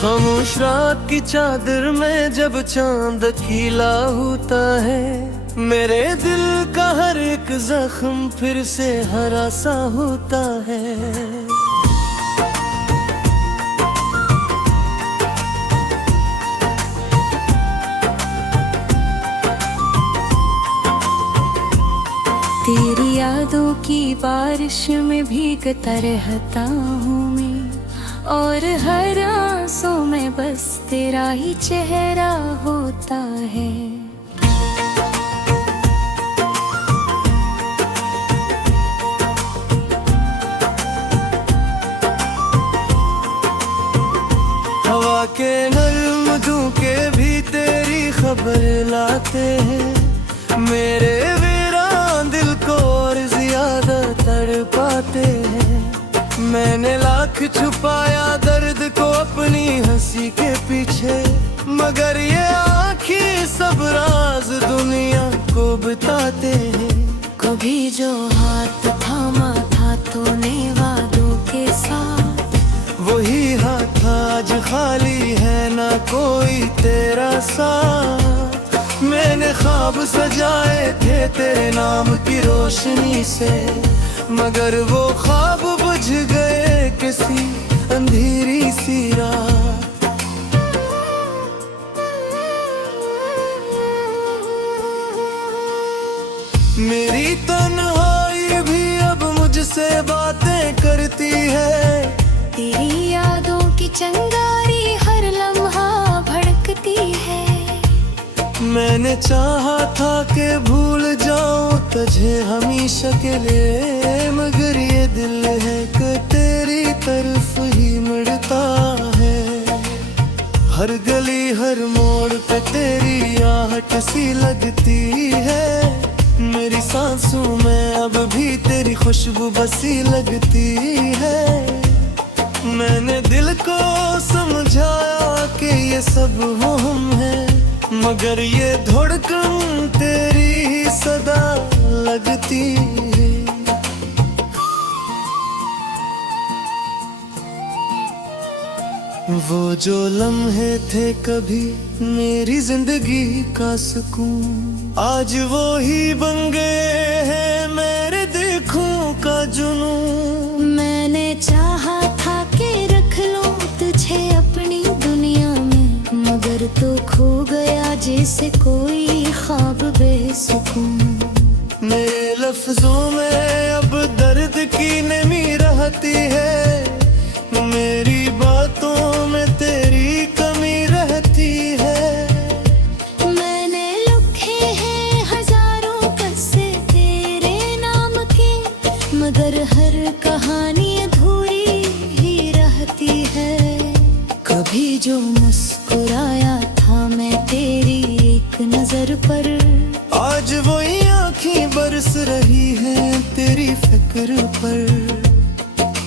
खामोश रात की चादर में जब चांद खिला होता है, मेरे दिल का हर एक जख्म फिर से हरा सा होता है। तेरी यादों की बारिश में भीगता रहता हूँ मैं, और हर आंसू में बस तेरा ही चेहरा होता है। हवा के नर्म झोंके भी तेरी खबर लाते हैं, मेरे वीरान दिल को और ज्यादा तड़पाते हैं। मैंने लाख छुपाया दर्द को अपनी हंसी के पीछे, मगर ये आँखें सब राज दुनिया को बताते हैं। कभी जो हाथ थामा था तूने वादों के साथ, वही हाथ आज खाली है ना कोई तेरा साथ। मैंने ख्वाब सजाए थे तेरे नाम की रोशनी से, मगर वो ख्वाब बुझ गए किसी अंधेरी सी रात। मेरी तन्हाई भी अब मुझसे बातें करती है, तेरी यादों की चिंगारी हर लम्हा भड़कती है। मैंने चाहा था कि भूल जाऊं तुझे हमेशा के लिए, मगर ये दिल है कि तेरी तरफ ही मुड़ता है। हर गली हर मोड़ पे तेरी आहट सी लगती है, मेरी सांसों में अब भी तेरी खुशबू बसी लगती है। मैंने दिल को समझाया कि ये सब वहम है, मगर ये धड़कन तेरी ही सदा लगती है। वो जो लम्हे थे कभी मेरी जिंदगी का सुकून, आज वो ही बन गए हैं मेरे देखूं का जुनून। मैंने चाहा था कि रख लूं तुझे अपनी दुनिया में, मगर तो खो गया जैसे कोई ख्वाब बेसुकून। मेरे लफ्जों में अब दर्द की नमी रहती है, मेरी बातों में तेरी कमी रहती है। मैंने लिखे हैं हजारों किस्से तेरे नाम के, मगर हर कहानी अधूरी ही रहती है। कभी जो मुस्कुराया था मैं तेरी एक नजर पर, आज वही आँखें बरस रही हैं तेरी फिक्र पर।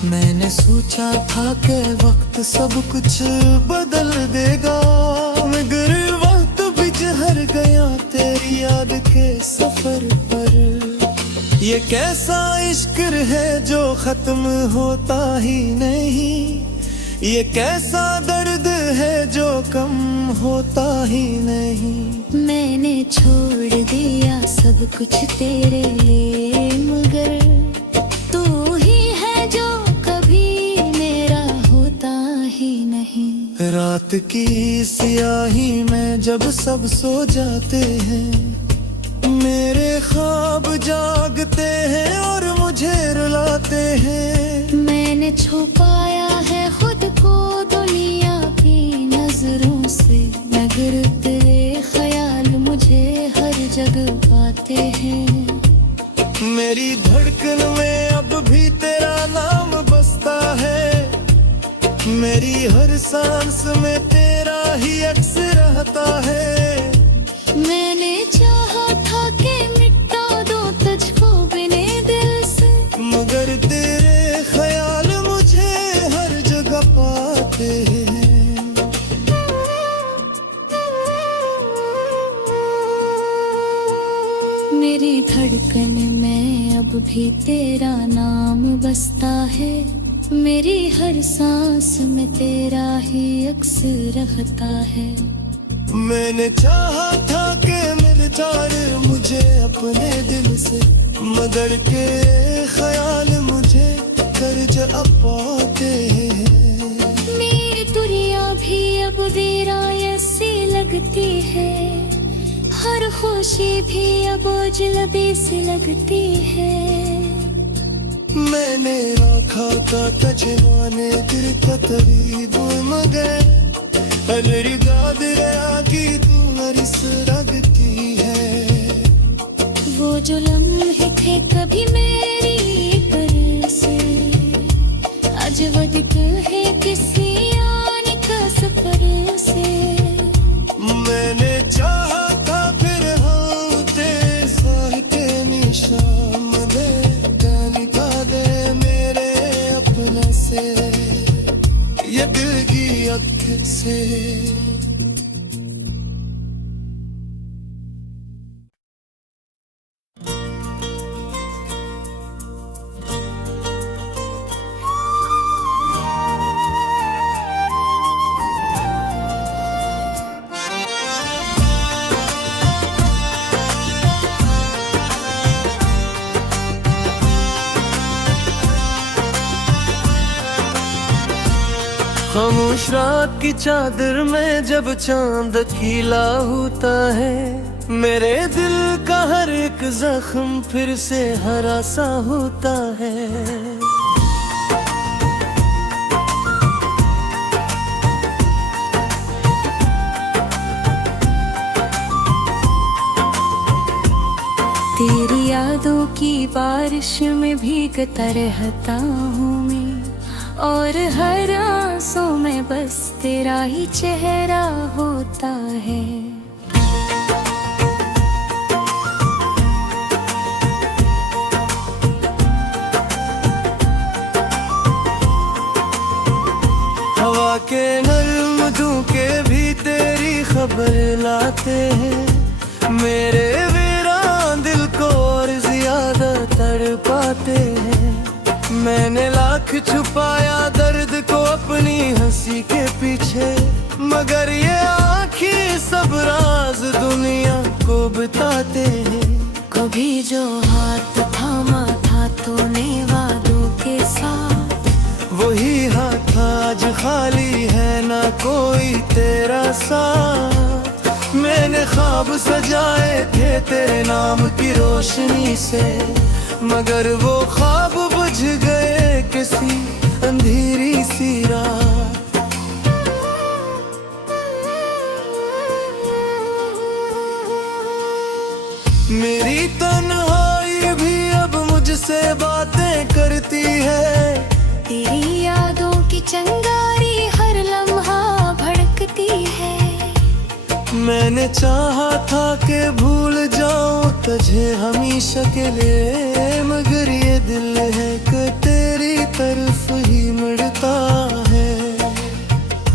मैंने सोचा था कि वक्त सब कुछ बदल देगा, मगर वक्त भी ठहर गया तेरी याद के सफर पर। ये कैसा इश्क है जो खत्म होता ही नहीं, ये कैसा दर्द है जो कम होता ही नहीं। मैंने छोड़ दिया सब कुछ तेरे लिए, मगर तू ही है जो कभी मेरा होता ही नहीं। रात की सियाही में जब सब सो जाते हैं, मेरे ख्वाब जागते हैं और मुझे रुलाते हैं। मैंने छुपाया है खुद को दुनिया की नजरों से, मगर तेरे ख्याल मुझे हर जगह पाते हैं। मेरी धड़कन में अब भी तेरा नाम बसता है, मेरी हर सांस में तेरा ही अक्स रहता है। मैंने चाहा था कि मिटा दो तुझको बिने दिल से, मगर तेरे ख्याल मुझे हर जगह पाते हैं। मेरी धड़कन में अब भी तेरा नाम बसता है, मेरी हर सांस में तेरा ही अक्स रहता है। मैंने चाहा था कि मिल जाए मुझे अपने दिल से, मगर के ख्याल मुझे कर्ज अब पाते हैं। मेरी दुनिया भी अब वीरान सी लगती है, हर खुशी भी अब अजनबी सी लगती है। मैंने रखा था तजवाने दिल का करीब, मगर मेरी दाद की तू हरिस लगती है। वो जो लम्हे थे कभी मेरी तरह से, आज वक्त है किसी आने का सफर से। मैंने चाहा था फिर हम ते साहिते निशाम दे, निभा दे मेरे अपना से ये दिल की अख से। खामोश रात की चादर में जब चांद खिला होता है, मेरे दिल का हर एक जख्म फिर से हरा सा होता है। तेरी यादों की बारिश में भीगता रहता हूँ मैं, और हर आंसू में बस तेरा ही चेहरा होता है। हवा के नर्म झोंके भी तेरी खबर लाते हैं, मेरे वीरान दिल को और ज्यादा तड़पाते हैं। मैंने लाख छुपाया दर्द को अपनी हंसी के पीछे, मगर ये आँखें सब राज दुनिया को बताते हैं। कभी जो हाथ थामा था तूने वादों के साथ, वही हाथ आज खाली है ना कोई तेरा साथ। मैंने ख्वाब सजाए थे तेरे नाम की रोशनी से, मगर वो ख्वाब बुझ गए किसी अंधेरी सी रात। मेरी तन्हाई भी अब मुझसे बातें करती है, तेरी यादों की चंगारी हर लम्हा भड़कती है। मैंने चाहा था कि भूल जाऊं तुझे हमेशा के लिए, मगर ये दिल है कि तेरी तरफ ही मुड़ता है।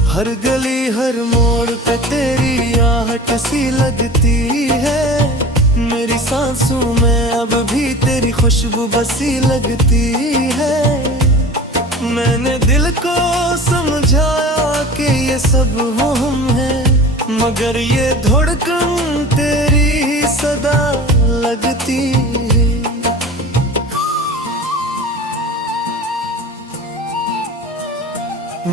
हर गली हर मोड़ पे तेरी आहट सी लगती है, मेरी सांसों में अब भी तेरी खुशबू बसी लगती है। मैंने दिल को समझाया कि ये सब वहम है, मगर ये धड़कन तेरी ही सदा लगती है।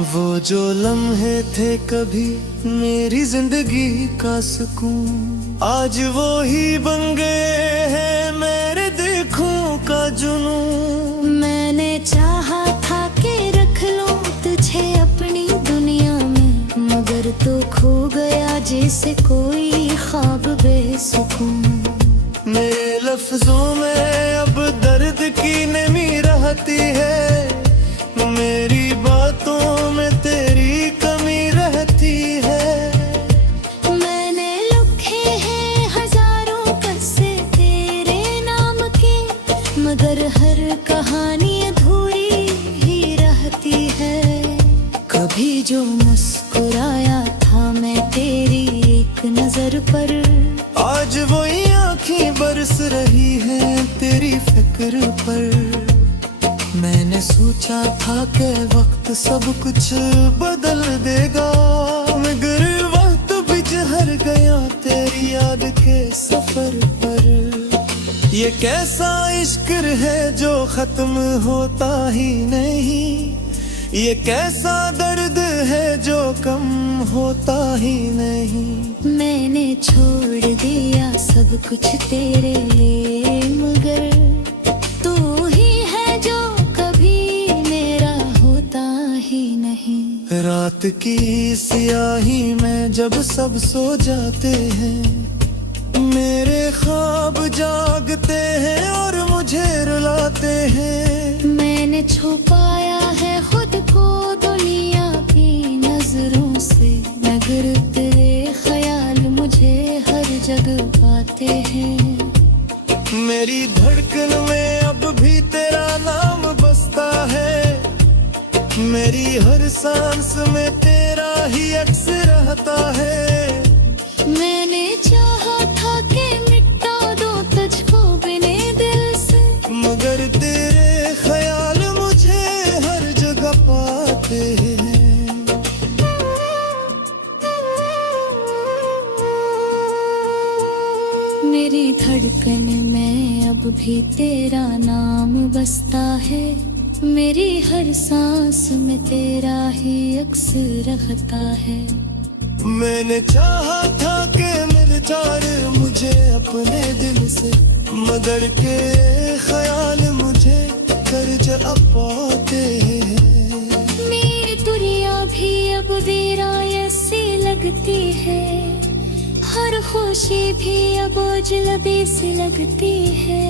वो जो लम्हे थे कभी मेरी जिंदगी का सुकून, आज वो ही बन गए हैं मेरे देखूं का जुनून। मैंने चाहा था कि रख लूं तुझे अपनी दुनिया में, मगर तो खो गया जैसे कोई ख्वाब बेसुकून। मेरे लफ्जों में अब दर्द की नमी रहती है, मेरी बातों में तेरी कमी रहती है। मैंने लिखे हैं हजारों किस्से तेरे नाम के, मगर हर कहानी अधूरी ही रहती है। कभी जो मुस्कुराया था मैं तेरी एक नजर पर, आज वही आँखें बरस रही हैं तेरी फिक्र पर। मैंने सोचा था कि वक्त सब कुछ बदल देगा, मगर वक्त भी ठहर गया तेरी याद के सफर पर। ये कैसा इश्क है जो खत्म होता ही नहीं, ये कैसा दर्द है जो कम होता ही नहीं। मैंने छोड़ दिया सब कुछ तेरे लिए, मगर तू ही है जो कभी मेरा होता ही नहीं। रात की सियाही में जब सब सो जाते हैं, मेरे ख्वाब जागते हैं और मुझे रुलाते हैं। मैंने छुपाया है खुद को दुनिया की नजरों से, मगर तेरे ख्याल मुझे हर जगह पाते हैं। मेरी धड़कन में अब भी तेरा नाम बसता है, मेरी हर सांस में तेरा ही अक्स रहता है। मैंने चाहा था कि मिटा दो तुझको बिने दिल से, मगर तेरे ख्याल मुझे हर जगह पाते हैं। मेरी धड़कन में अब भी तेरा नाम बसता है, मेरी हर सांस में तेरा ही अक्स रहता है। मैंने चाहा था कि मिल जाए मुझे अपने दिल से, मगर के ख्याल मुझे कर्ज अब पाते हैं। मेरी दुनिया भी अब वीरान सी लगती है, हर खुशी भी अब अजनबी सी लगती है।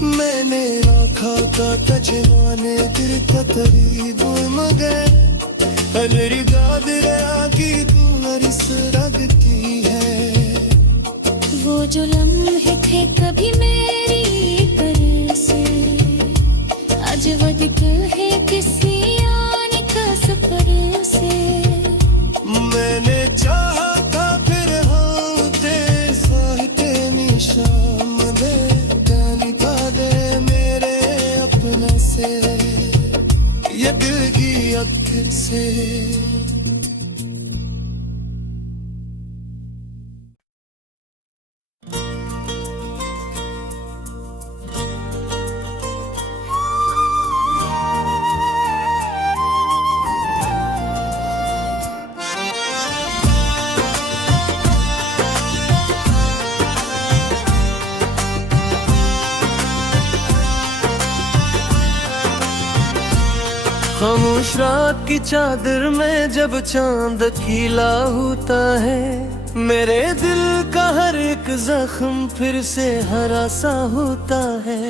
मैंने रखा था कजवाने दिल का करीब, मगर अलरिगा दरिया की तू नरिस लगती है। वो जो लम्हे थे कभी मेरी तरह से, आज वक्त है किसी आने का सफर से। मैंने चाहा था फिर हाँ ते साहिते निशाम दे, निभा दे मेरे अपना से ये दिल की अक्खर से। खामोश रात की चादर में जब चांद खिला होता है, मेरे दिल का हर एक जख्म फिर से हरा सा होता है।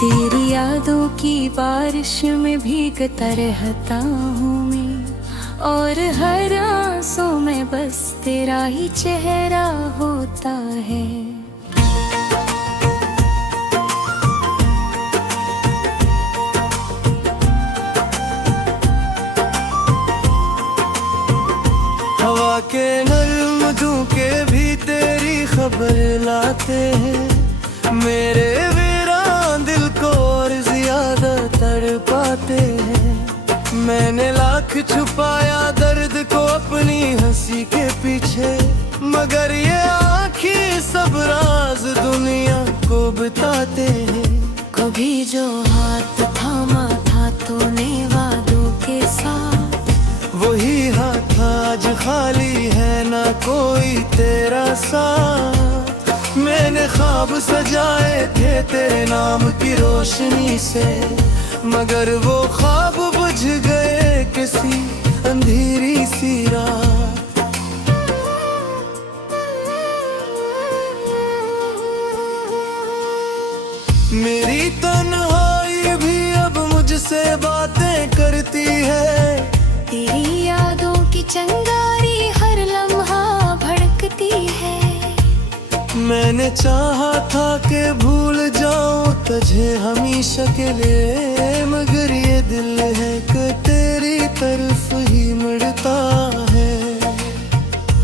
तेरी यादों की बारिश में भीगता रहता हूँ मैं, और हर आंसू में बस तेरा ही चेहरा होता है। हवा के नर्म झोंके भी तेरी खबर लाते हैं, मेरे वीरान दिल को और ज्यादा तड़पाते हैं। मैंने लाख छुपाया दर्द को अपनी हंसी के पीछे, मगर ये आँखें सब राज दुनिया को बताते हैं। कभी जो हाथ थामा था तूने वादों के साथ, वही हाथ आज खाली है ना कोई तेरा साथ। मैंने ख्वाब सजाए थे तेरे नाम की रोशनी से, मगर वो ख्वाब बुझ गए किसी अंधेरी सी रात। मेरी तन्हाई भी अब मुझसे बातें करती है, तेरी यादों की चंगारी हर लम्हा भड़कती है। मैंने चाहा था कि भूल जाऊं तुझे हमेशा के लिए, मगर ये दिल है कि तेरी तरफ ही मुड़ता है।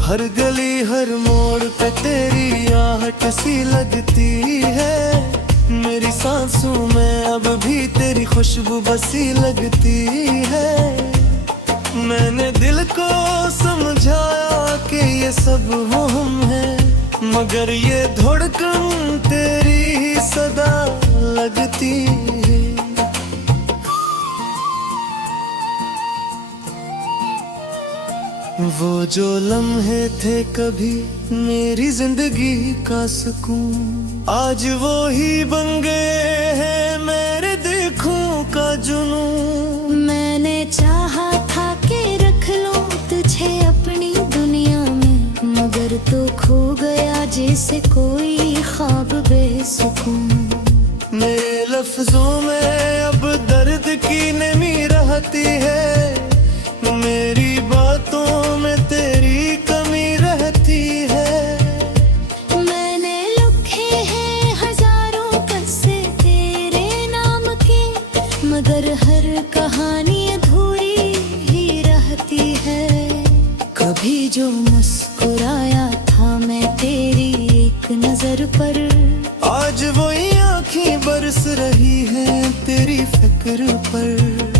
हर गली हर मोड़ पे तेरी आहट सी लगती है। मेरी सांसों में अब भी तेरी खुशबू बसी लगती है। मैंने दिल को समझाया कि ये सब वहम है, मगर ये धड़कन तेरी ही सदा लगती है। वो जो लम्हे थे कभी मेरी जिंदगी का सुकून, आज वो ही बन गए हैं मेरे देखूं का जुनून। मैंने चाहा था कि रख लूं तुझे अपनी दुनिया में, मगर तो खो गया जैसे कोई ख्वाब बेसुकून। मेरे लफ्जों में अब दर्द की नमी रहती है। मेरी बातों में तेरी कमी रहती है। मैंने लिखे हैं हजारों किस्से तेरे नाम के, मगर हर कहानी अधूरी ही रहती है। कभी जो मुस्कुराया था मैं तेरी एक नजर पर, आज वही आँखें बरस रही हैं तेरी फिक्र पर।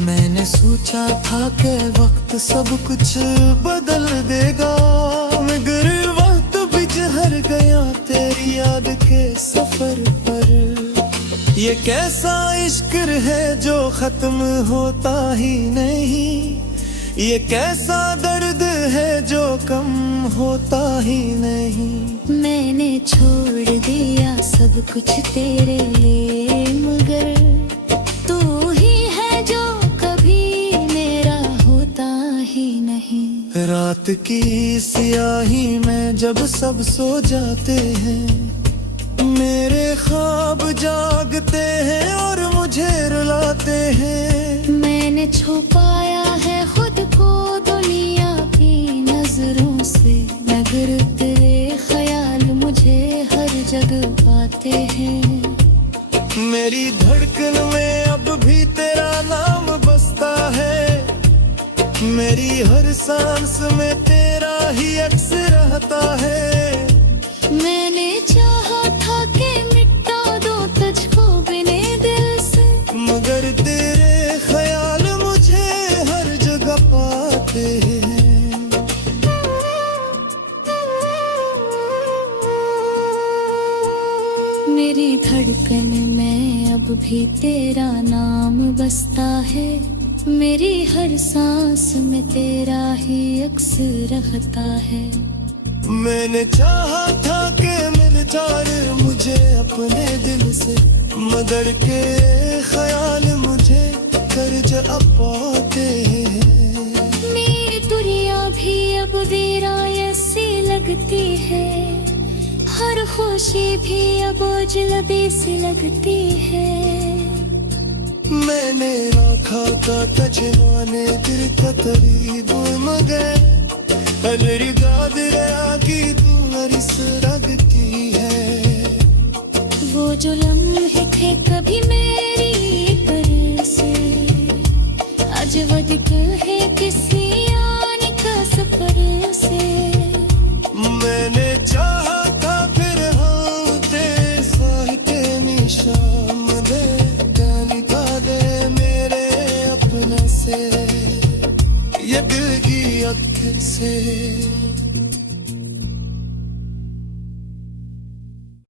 मैंने सोचा था कि वक्त सब कुछ बदल देगा, मगर वक्त भी ठहर गया तेरी याद के सफर पर। ये कैसा इश्क है जो खत्म होता ही नहीं, ये कैसा दर्द है जो कम होता ही नहीं। मैंने छोड़ दिया सब कुछ तेरे लिए, मगर तू ही है जो कभी मेरा होता ही नहीं। रात की सियाही में जब सब सो जाते हैं, मेरे ख्वाब जागते हैं और मुझे रुलाते हैं। मैंने छुपाया है खुद को दुनिया की नजरों से, मगर तेरे ख्याल मुझे हर जगह पाते हैं। मेरी धड़कन में अब भी तेरा नाम बसता है। मेरी हर सांस में तेरा ही अक्स रहता है। मैंने चाहा था कि मिटा दो तुझको बिने दिल से, मगर तेरे ख्याल मुझे हर जगह पाते हैं। मेरी धड़कन में अब भी तेरा नाम बसता है। मेरी हर सांस में तेरा ही अक्स रहता है। मैंने चाहा था कि मिल जाए मुझे अपने दिल से, मगर के ख्याल मुझे कर्ज अब पाते हैं। मेरी दुनिया भी अब वीरान सी लगती है। हर खुशी भी अब अजनबी सी लगती है। मैंने रखा था तजवाने दिल का तरीब, मगर अलरिगा दरिया की तू अरिस लगती है। वो जो लम्हे थे कभी मेरी पर से, आज वधिक है किसी आने का सफर से। मैंने चाहा था फिर हाँ ते साहिते निशाम दे, जानी का दे मेरे अपना से, ये दिल की अक्खर से।